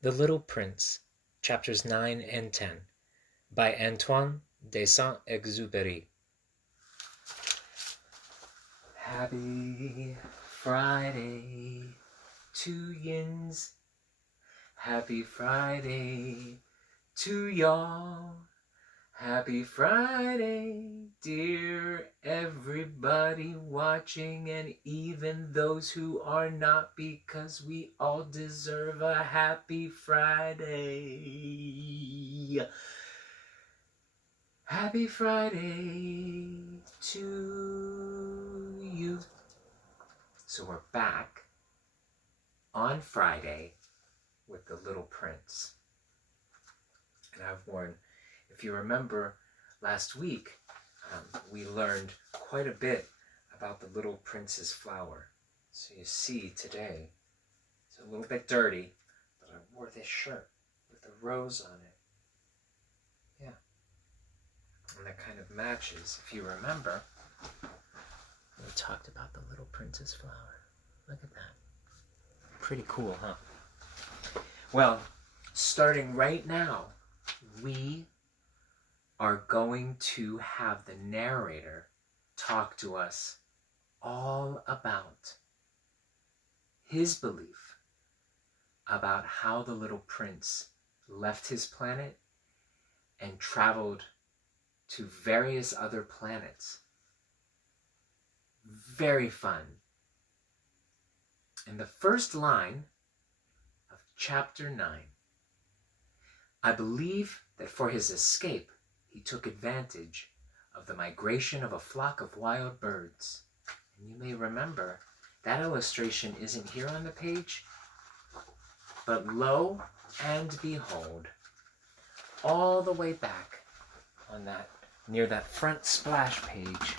The Little Prince, Chapters 9 and 10, by Antoine de Saint-Exupéry. Happy Friday to yins. Happy Friday to y'all. Happy Friday, dear everybody watching, and even those who are not, because we all deserve a happy Friday. Happy Friday to you. So we're back on Friday with The Little Prince. And I've worn, if you remember last week, we learned quite a bit about the Little Prince's flower. So you see today, it's a little bit dirty, but I wore this shirt with a rose on it. Yeah. And that kind of matches, if you remember, we talked about the Little Prince's flower. Look at that. Pretty cool, huh? Well, starting right now, we are going to have the narrator talk to us all about his belief about how the little prince left his planet and traveled to various other planets. Very fun. In the first line of chapter 9, I believe that for his escape, he took advantage of the migration of a flock of wild birds. And you may remember, that illustration isn't here on the page, but lo and behold, all the way back on that, near that front splash page,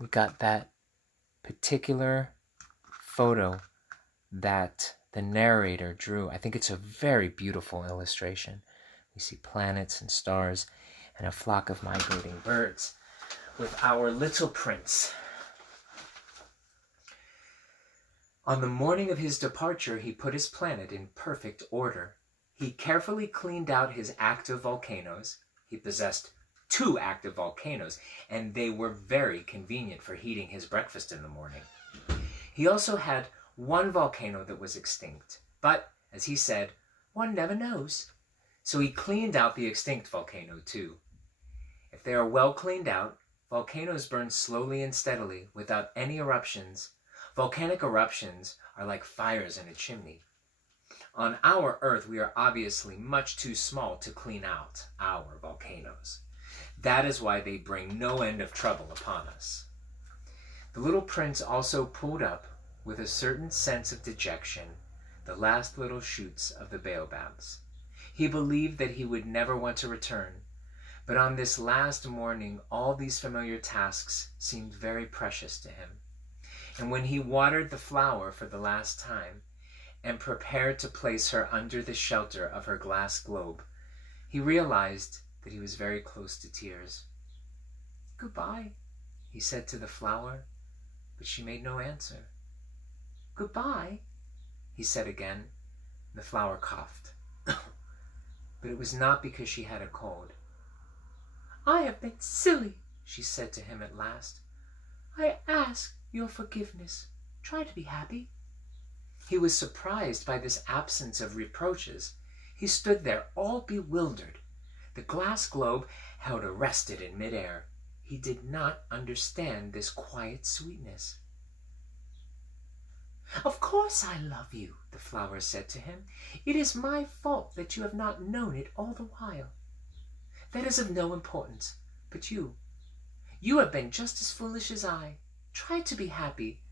we got that particular photo that the narrator drew. I think it's a very beautiful illustration. We see planets and stars and a flock of migrating birds with our little prince. On the morning of his departure, he put his planet in perfect order. He carefully cleaned out his active volcanoes. He possessed 2 active volcanoes, and they were very convenient for heating his breakfast in the morning. He also had 1 volcano that was extinct, but, as he said, one never knows. So he cleaned out the extinct volcano too. If they are well cleaned out, volcanoes burn slowly and steadily without any eruptions. Volcanic eruptions are like fires in a chimney. On our Earth, we are obviously much too small to clean out our volcanoes. That is why they bring no end of trouble upon us. The little prince also pulled up, with a certain sense of dejection, the last little shoots of the baobabs. He believed that he would never want to return, but on this last morning all these familiar tasks seemed very precious to him. And when he watered the flower for the last time, and prepared to place her under the shelter of her glass globe, he realized that he was very close to tears. "Goodbye," he said to the flower, but she made no answer. "Goodbye," he said again. The flower coughed. But it was not because she had a cold. "I have been silly," she said to him at last. "I ask your forgiveness. Try to be happy." He was surprised by this absence of reproaches. He stood there all bewildered. The glass globe held arrested in midair. He did not understand this quiet sweetness. "Of course I love you," the flower said to him. "It is my fault that you have not known it all the while. That is of no importance. But you have been just as foolish as I. Try to be happy.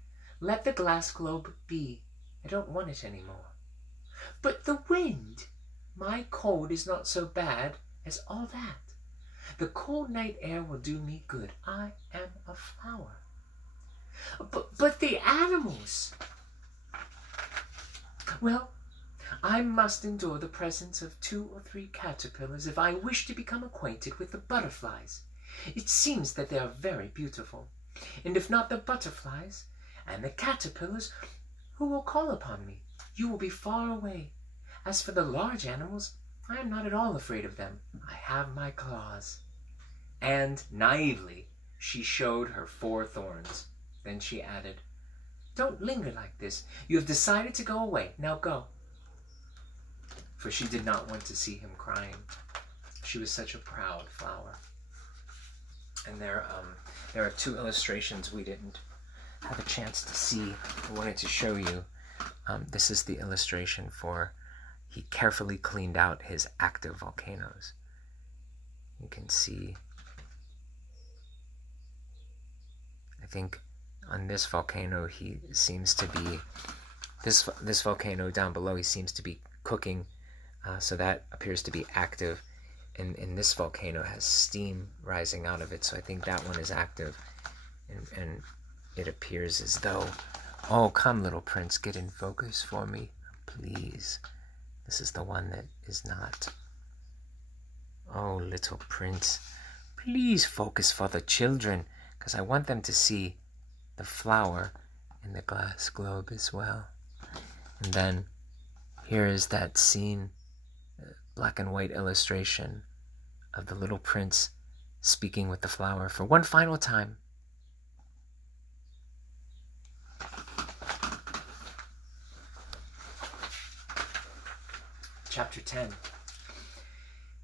Let the glass globe be. I don't want it anymore. But the wind! My cold is not so bad as all that. The cold night air will do me good. I am a flower." But the animals! "Well, I must endure the presence of 2 or 3 caterpillars if I wish to become acquainted with the butterflies. It seems that they are very beautiful. And if not the butterflies and the caterpillars, who will call upon me? you will be far away. As for the large animals, I am not at all afraid of them. I have my claws." And naively, she showed her 4 thorns. Then she added, "Don't linger like this. You have decided to go away. Now go." For she did not want to see him crying. She was such a proud flower. And there are 2 illustrations we didn't have a chance to see. I wanted to show you. This is the illustration for he carefully cleaned out his active volcanoes. You can see, I think on this volcano he seems to be, this volcano down below, he seems to be cooking, so that appears to be active. And this volcano has steam rising out of it, so I think that one is active. And it appears as though, oh, come, little prince, get in focus for me, please. This is the one that is not. Oh, little prince, please focus for the children, because I want them to see the flower in the glass globe as well. And then here is that scene, black and white illustration of the little prince speaking with the flower for one final time. Chapter 10.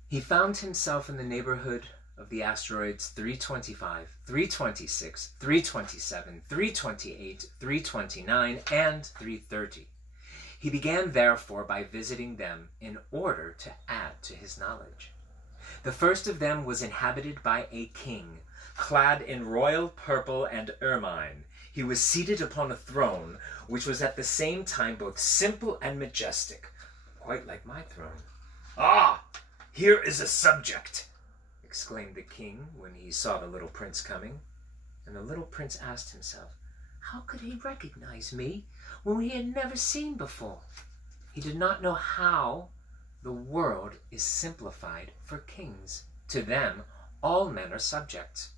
He found himself in the neighborhood of the asteroids 325, 326, 327, 328, 329, and 330. He began therefore by visiting them in order to add to his knowledge. The first of them was inhabited by a king, clad in royal purple and ermine. He was seated upon a throne, which was at the same time both simple and majestic, quite like my throne. "Ah, here is a subject," exclaimed the king when he saw the little prince coming. And the little prince asked himself, how could he recognize me whom he had never seen before? He did not know how the world is simplified for kings. To them, all men are subjects.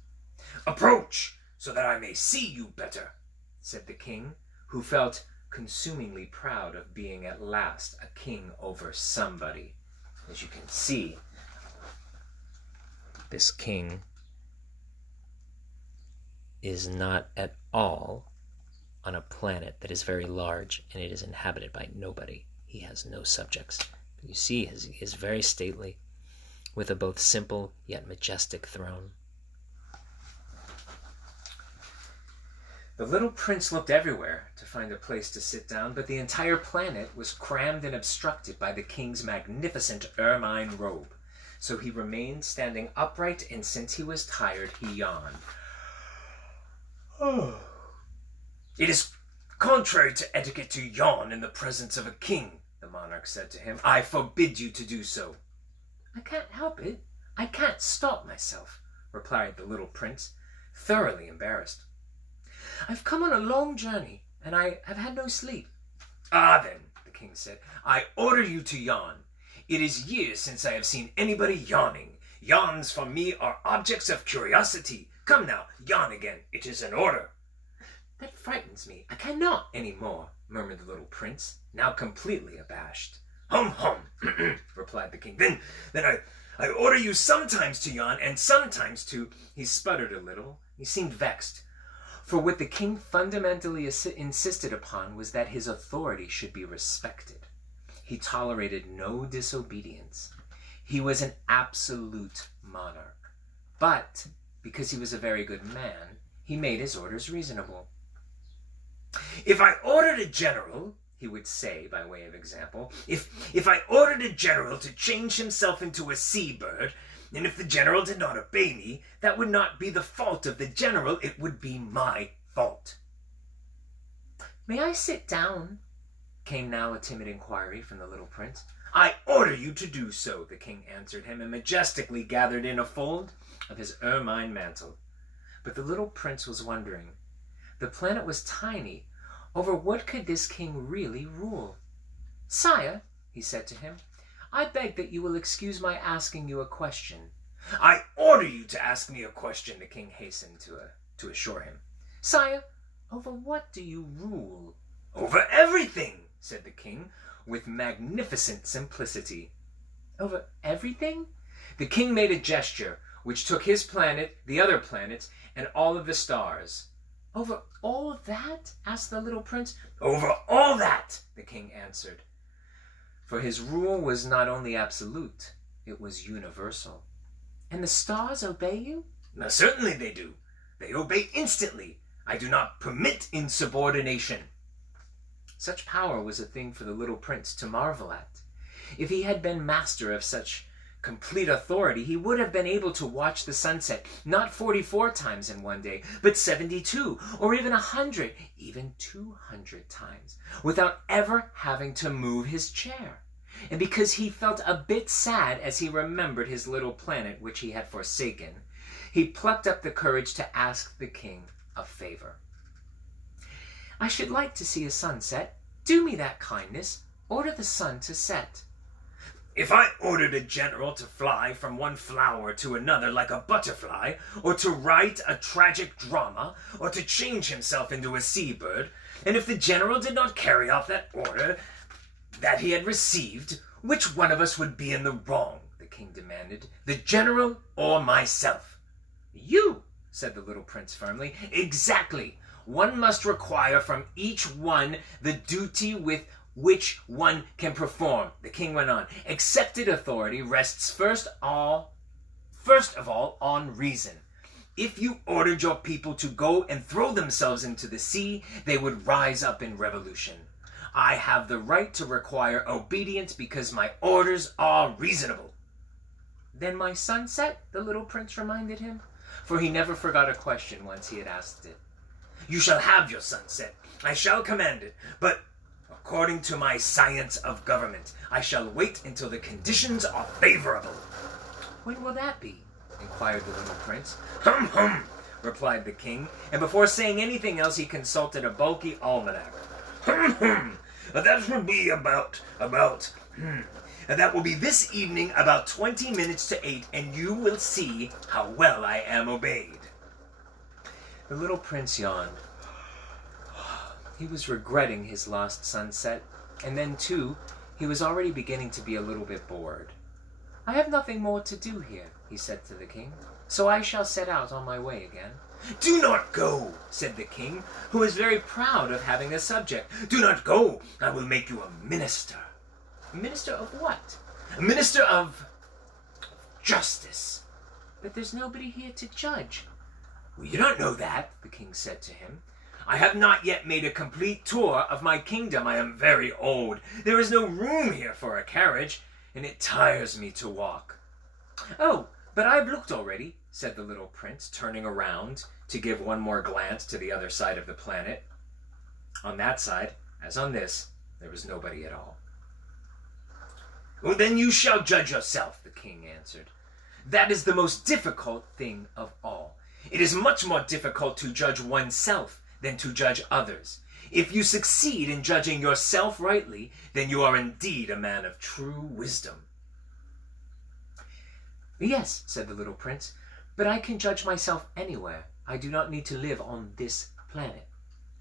"Approach, so that I may see you better," said the king, who felt consumingly proud of being at last a king over somebody. As you can see, this king is not at all on a planet that is very large, and it is inhabited by nobody. He has no subjects. You see, he is very stately, with a both simple yet majestic throne. The little prince looked everywhere to find a place to sit down, but the entire planet was crammed and obstructed by the king's magnificent ermine robe. So he remained standing upright, and since he was tired, he yawned. "Oh. It is contrary to etiquette to yawn in the presence of a king," the monarch said to him. "I forbid you to do so." "I can't help it. I can't stop myself," replied the little prince, thoroughly embarrassed. "I've come on a long journey, and I have had no sleep." "Ah, then," the king said, "I order you to yawn. It is years since I have seen anybody yawning. Yawns for me are objects of curiosity. Come now, yawn again. It is an order." "That frightens me. I cannot any more," murmured the little prince, now completely abashed. "Hum, hum," replied the king. Then I order you sometimes to yawn, and sometimes to—" He sputtered a little. He seemed vexed. For what the king fundamentally insisted upon was that his authority should be respected. He tolerated no disobedience. He was an absolute monarch. But because he was a very good man, he made his orders reasonable. "If I ordered a general," he would say by way of example, if I ordered a general to change himself into a seabird, and if the general did not obey me, that would not be the fault of the general, it would be my fault. "May I sit down?" came now a timid inquiry from the little prince. "I order you to do so," the king answered him, and majestically gathered in a fold of his ermine mantle. But the little prince was wondering. The planet was tiny. Over what could this king really rule? "Sire," he said to him, "I beg that you will excuse my asking you a question." "I order you to ask me a question," the king hastened to assure him. "Sire, over what do you rule?" "Over everything," said the king, with magnificent simplicity. Over everything? The king made a gesture, which took his planet, the other planets, and all of the stars. Over all of that? Asked the little prince. Over all that, the king answered. For his rule was not only absolute, it was universal. And the stars obey you? Now, certainly they do. They obey instantly. I do not permit insubordination. Such power was a thing for the little prince to marvel at. If he had been master of such complete authority, he would have been able to watch the sunset not 44 times in one day, but 72, or even 100, even 200 times, without ever having to move his chair. And because he felt a bit sad as he remembered his little planet which he had forsaken, he plucked up the courage to ask the king a favor. I should like to see a sunset. Do me that kindness. Order the sun to set. If I ordered a general to fly from one flower to another like a butterfly, or to write a tragic drama, or to change himself into a seabird, and if the general did not carry out that order that he had received, which one of us would be in the wrong? The king demanded. The general or myself? You, said the little prince firmly. Exactly. One must require from each one the duty with which one can perform, the king went on. Accepted authority rests first of all on reason. If you ordered your people to go and throw themselves into the sea, they would rise up in revolution. I have the right to require obedience because my orders are reasonable. Then my sunset, the little prince reminded him, for he never forgot a question once he had asked it. You shall have your sunset. I shall command it, but according to my science of government, I shall wait until the conditions are favorable. When will that be? Inquired the little prince. Hum, hum, replied the king, and before saying anything else he consulted a bulky almanac. Hum, hum, that will be that will be this evening about 20 minutes to 8, and you will see how well I am obeyed. The little prince yawned. He was regretting his lost sunset, and then, too, he was already beginning to be a little bit bored. I have nothing more to do here, he said to the king, so I shall set out on my way again. Do not go, said the king, who was very proud of having a subject. Do not go. I will make you a minister. A minister of what? A minister of justice. But there's nobody here to judge. Well, you don't know that, the king said to him. I have not yet made a complete tour of my kingdom. I am very old. There is no room here for a carriage, and it tires me to walk. Oh, but I've looked already, said the little prince, turning around to give one more glance to the other side of the planet. On that side, as on this, there was nobody at all. Well, then you shall judge yourself, the king answered. That is the most difficult thing of all. It is much more difficult to judge oneself than to judge others. If you succeed in judging yourself rightly, then you are indeed a man of true wisdom. Yes, said the little prince, but I can judge myself anywhere. I do not need to live on this planet.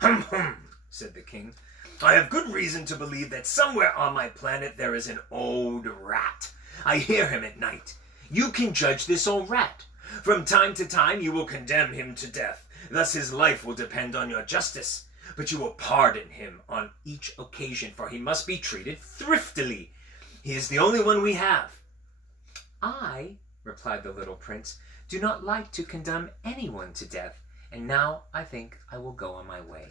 Hum, hum, said the king. I have good reason to believe that somewhere on my planet there is an old rat. I hear him at night. You can judge this old rat. From time to time you will condemn him to death. Thus his life will depend on your justice. But you will pardon him on each occasion, for he must be treated thriftily. He is the only one we have. I, replied the little prince, do not like to condemn anyone to death, and now I think I will go on my way.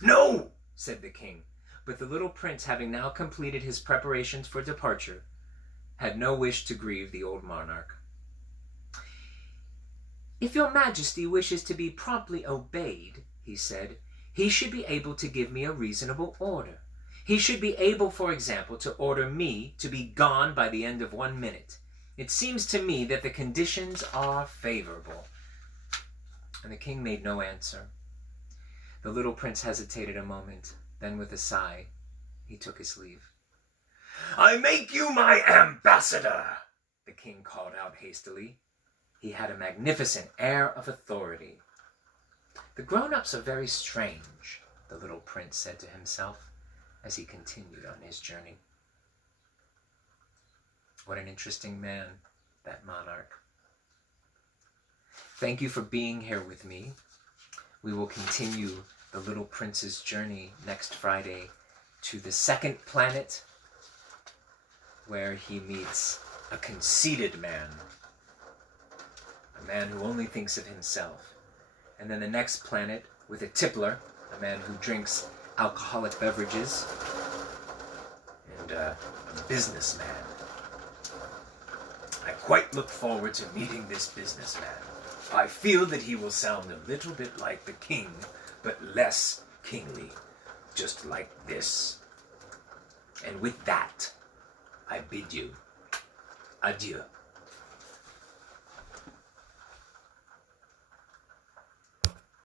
No, said the king, but the little prince, having now completed his preparations for departure, had no wish to grieve the old monarch. If your majesty wishes to be promptly obeyed, he said, he should be able to give me a reasonable order. He should be able, for example, to order me to be gone by the end of 1 minute. It seems to me that the conditions are favorable. And the king made no answer. The little prince hesitated a moment. Then with a sigh, he took his leave. I make you my ambassador, the king called out hastily. He had a magnificent air of authority. The grown-ups are very strange, the little prince said to himself, as he continued on his journey. What an interesting man, that monarch. Thank you for being here with me. We will continue the Little Prince's journey next Friday to the second planet, where he meets a conceited man, a man who only thinks of himself. And then the next planet with a tippler, a man who drinks alcoholic beverages, and a businessman. I quite look forward to meeting this businessman. I feel that he will sound a little bit like the king, but less kingly, just like this. And with that, I bid you adieu.